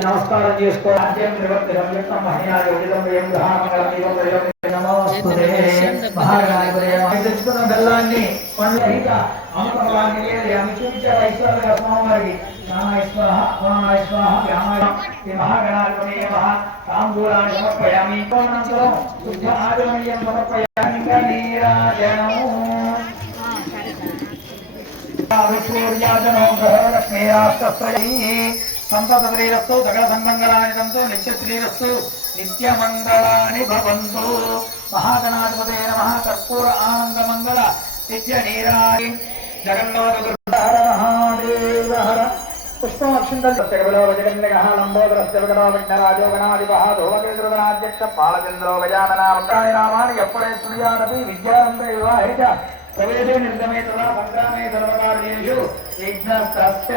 నమస్కారం చేసుకో తెచ్చుకున్న బెల్లాన్ని పండ్లహిత చూపించారు ఐశ్వర్య స్వామివారికి తాంబూలాన్ని సమర్పయామి సమర్పయామి నీరాజనము విష్ణుర్యాజనో గ్రహలక్ష్మీరాష్ట్రశ్రయీ సంపదశ్రీరస్తు సకల సన్మంగళాని తంతు నిత్యశ్రీరస్తు నిత్యమంగళాని భవంతు మహాగణాధిపతే నమ కర్పూర ఆనందమంగళ నిత్య నీరాయి జగన్నాథ హర మహాదేవ హర పుష్పమక్షిందలో జగన్నిగః లంబోదరస్య విఘ్నరాజో గణాధిపః ధూమకేతుర్గణాధ్యక్ష బాలచంద్రో గజాననామకాయ నామాని ఎప్పుడే సునియానపి విద్యానంద వివాహిత ప్రవేశే నిర్గమే తదా సంగ్రామే సర్వకార్యేషు విఘ్నస్తస్య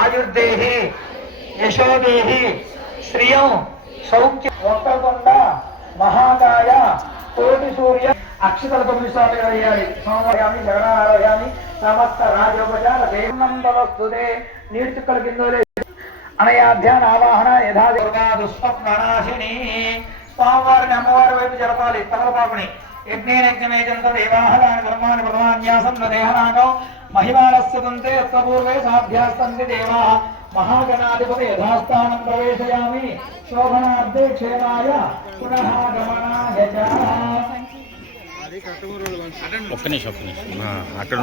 ఆయుర్దేహి యశోదేహి శ్రియం సౌఖ్య. ఒక్కకొండ మహాకాయ కోటి సూర్య. అక్షతల తొమ్మిది సార్లు వేయాలి సోమయామి జగనారాయణి సమస్త రాజోపచార దేవందవస్తుదే నీటి చుక్కల కిందలే అనయాధ్యాన ఆవాహన యథా దుర్గా దుస్వప్నాశిని స్వామివారిని అమ్మవారి వైపు జరపాలి. తమలపాకుని. యజ్ఞేనజ్ఞమేజంత దేవాహరాని ధర్మాని ప్రథమాన్యాసం న దేహనాగం మహిమానస్సుతంతే యత్పూర్వే సాభ్యాస్తంతి దేవా. మహాగణాధిపతి యథాస్థానం ప్రవేశయామి. శోభనార్థే క్షేమాయ పునః గమనాయ చ. ఒక్క నిమిషం ఒక్క నిమిషం. ఆ, అక్కడ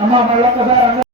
అమ్మ మళ్ళొక్కసారి